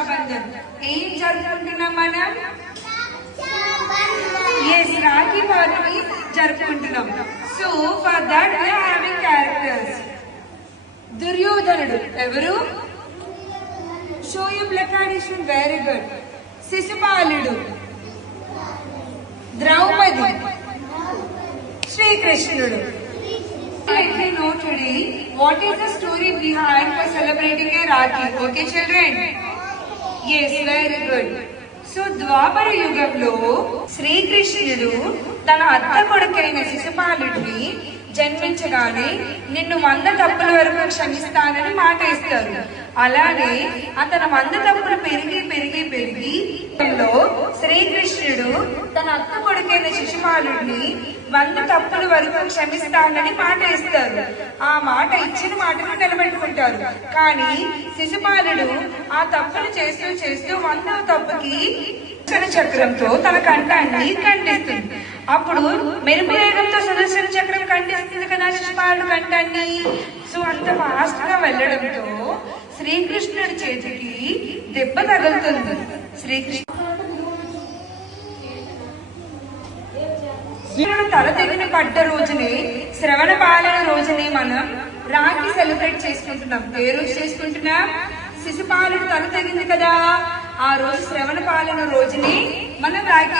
రక్షాబంధన్. ఏం జరుపుకుంటున్నాం మనం? ఎస్, రాఖీ పౌర్ణమి జరుపుకుంటున్నాం. So for that we are having characters. దుర్యోధనుడు ఎవరు? షో యూ ప్లకాడిషన్. Very good. శిశుపాలుడు, ద్రౌపది, శ్రీకృష్ణుడు. Let me know today what is the story behind for celebrating a Rakhi. Okay, children? Yes, very good. So ద్వాపర యుగంలో శ్రీకృష్ణుడు తన అత్త కొడుకైన శిశుపాలుడిని జన్మించగానే నిన్ను 100 తప్పుల వరకు క్షమిస్తానని మాట ఇస్తారు. అలానే అతను 100 తప్పులు పెరిగి పెరిగి పెరిగి శ్రీకృష్ణుడు తన అత్త కొడుకైన శిశుపాలుడిని 100 తప్పుల వరకు క్షమిస్తానని మాట ఇస్తారు. ఆ మాట ఇచ్చిన మాటను నిలబెట్టుకుంటారు. కానీ శిశుపాలుడు ఆ తప్పులు చేస్తూ చేస్తూ 100వ తప్పుకి చక్రంతో తన కంఠాన్ని ఖండిస్తుంది. అప్పుడు మెరుపు వేగంతో సుదర్శన చక్రం ఖండిస్తుంది కదా శిశుపాలుడు కంఠాన్ని. సో అంత ఫాస్ట్ గా వెళ్లడంతో శ్రీకృష్ణుడి చేతికి దెబ్బ తగులుతుంది. శ్రీకృష్ణుడు తల తెగిన పడ్డ రోజునే, శ్రవణ పాలన రోజునే మనం రాఖీ సెలబ్రేట్ చేసుకుంటున్నాం. ఏ రోజు చేసుకుంటున్నాం? శిశుపాలుడు తల తెగింది కదా, ఆ రోజు శ్రవణ పాలన రోజుని మనం రాఖీ